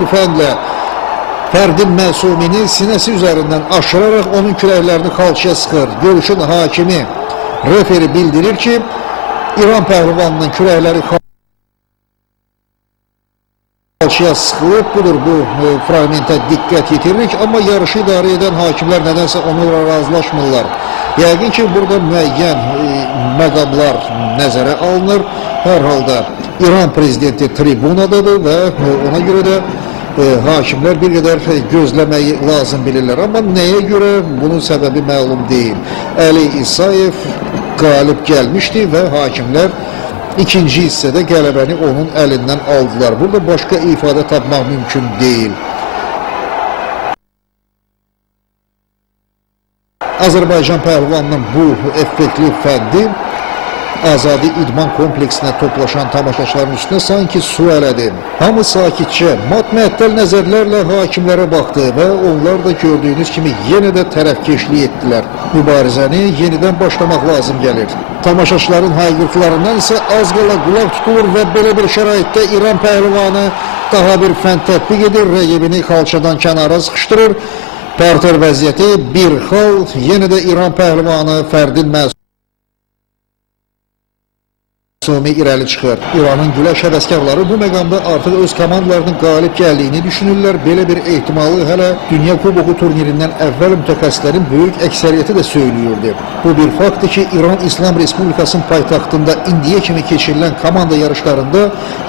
bir fəndlə Fərdin Məsumini sinəsi üzərindən aşıraraq onun kürəklərini xalçaya sıxır. Görüşün hakimi referi bildirir ki, İran pəhlivanının kürəkləri xalçaya sıxılıb. Budur, bu fragmentə diqqət yetiririk. Amma yarışı idarə edən hakimlər nədənsə onlarla razılaşmırlar. Yəqin ki, burada müəyyən məqamlar nəzərə alınır. Hər halda İran prezidenti tribunadadır və ona görə də hakimlər bir qədər gözləməyi lazım bilirlər. Amma nəyə görə bunun səbəbi məlum deyil. Əli İsayev qalib gəlmişdi və hakimlər ikinci hissədə qələbəni onun əlindən aldılar. Burada başqa ifadə tapmaq mümkün deyil. Azərbaycan pəhlivanının bu effektli fəndi Azadi İdman kompleksinə toplaşan tamaşaçıların üstünə sanki su ələdi. Hamı sakitcə, mat-məəttəl nəzərlərlə hakimlərə baxdı və onlar da gördüyünüz kimi yenə də tərəfkeşlik etdilər. Mübarizəni yenidən başlamaq lazım gəlir. Tamaşaçıların hayqırtılarından isə az qala qulaq tutulur və belə bir şəraitdə İran pəhlivanı daha bir fənd tətbiq edir, rəqibini xalçadan kənara sıxışdırır. Parter vəziyyəti bir xal, yenə də İran pəhlivanı Fərdin Məsumi irəli çıxır. İranın güləş həvəskarları bu məqamda artıq öz komandalarının qalib gəldiyini düşünürlər. Belə bir ehtimalı hələ Dünya Kuboku turnirindən əvvəl mütəxəssislərin böyük əksəriyyəti də söylüyordu. Bu bir faktdır ki, İran İslam Respublikasının paytaxtında indiyə kimi keçirilən komanda yarışlarında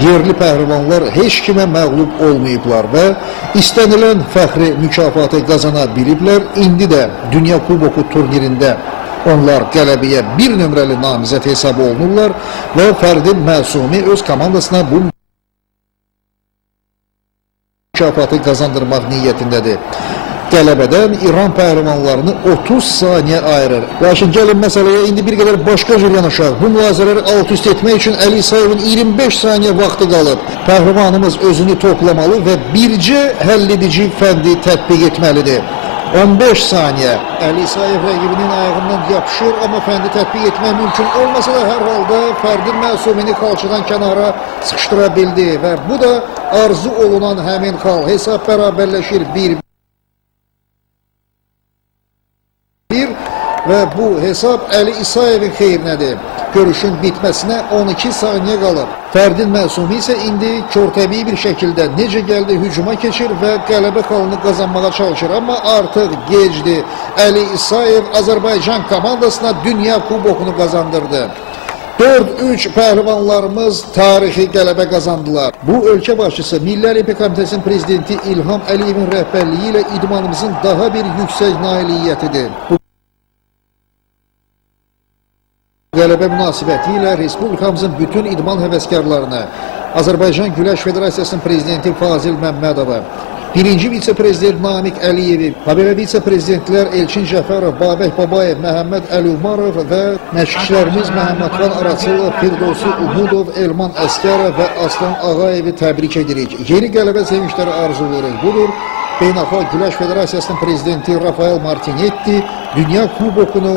yerli pəhlivanlar heç kimə məğlub olmayıblar və istənilən fəxri mükafatı qazana biliblər. İndi də Dünya Kuboku turnirində onlar qələbəyə bir nömrəli namizəd hesab olunurlar və Fərdin Məsumi öz komandasına bu mükafatı qazandırmaq niyyətindədir. Qələbədən İran pəhlivanlarını 30 saniyə ayırır. Lakin gəlin məsələyə indi bir qədər başqa cür yanaşaq. Bu mübarizələri alt-üst etmək üçün Əli İsayevin 25 saniyə vaxtı qalıb. Pəhlivanımız özünü toplamalı və bircə həlledici fəndi tətbiq etməlidir. 15 saniyə. Əli İsayev rəqibinin ayağından yapışır, amma fəndi tətbiq etmək mümkün olmasa da hər halda Fərdin Məsumini xalçadan kənara sıxışdıra bildi və bu da arzu olunan həmin xal. Hesab bərabərləşir 1-1 və bu hesab Əli İsayevin xeyrinədir. Görüşün bitməsinə 12 saniyə qalır. Fərdin Məsumi isə indi körtəbii bir şəkildə necə gəldi hücuma keçir və qələbə xalını qazanmağa çalışır. Amma artıq gecdir. Əli İsayev Azərbaycan komandasına Dünya Kubokunu qazandırdı. 4-3 pəhlivanlarımız tarixi qələbə qazandılar. Bu ölkə başçısı Milli Olimpiya Komitəsinin prezidenti İlham Əliyevin rəhbərliyi ilə idmanımızın daha bir yüksək nailiyyətidir. Qələbə münasibəti ilə Respublikamızın bütün idman həvəskarlarına, Azərbaycan Güləş Federasiyasının prezidenti Fazil Məmmədova, birinci vitse-prezident Namiq Əliyevi, haberə vitse-prezidentlər Elçin Cəfərov, Babək Babayev, Məhəmməd Əli-Umarov və məşqçilərimiz Məhəmmədxan Araçılov, Firdovsi Umudov, Elman Əskərov və Aslan Ağayevi təbrik edirik. Yeni qələbə sevinçləri arzulayırıq. Budur, Beynəlxalq Güləş Federasiyasının prezidenti Rafael Martinetti Dünya Kubokunu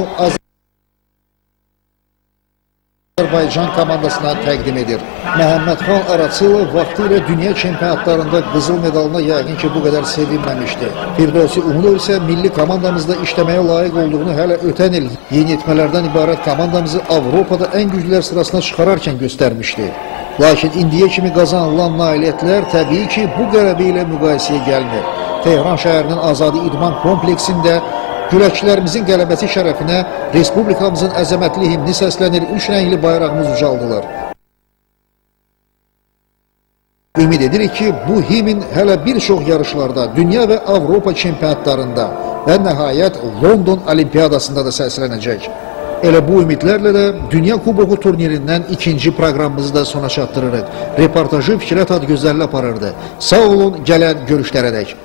Azərbaycan komandasına təqdim edir. Məhəmmədxan Araçılov vaxtı ilə dünya çempionatlarında qızıl medalına yəqin ki, bu qədər sevinməmişdi. Firdovsi Umudov isə milli komandamızda işləməyə layiq olduğunu hələ ötən il yeniyetmələrdən ibarət komandamızı Avropada ən güclülər sırasına çıxararkən göstərmişdi. Lakin indiyə kimi qazanılan nailiyyətlər təbii ki, bu qələbə ilə müqayisəyə gəlmir. Tehran şəhərinin Azadi İdman kompleksində güləşçilərimizin qələbəsi şərəfinə Respublikamızın əzəmətli himni səslənir, 3 rəngli bayrağımız ucaldılır. Ümid edirik ki, bu himn hələ bir çox yarışlarda, dünya və Avropa çempionatlarında və nəhayət London Olimpiyadasında da səslənəcək. Elə bu ümidlərlə də Dünya Kuboku turnirindən ikinci proqramımızı da sona çatdırırıq. Reportajı Fikrət Adgözəlli aparırdı. Sağ olun, gələn görüşlərədək.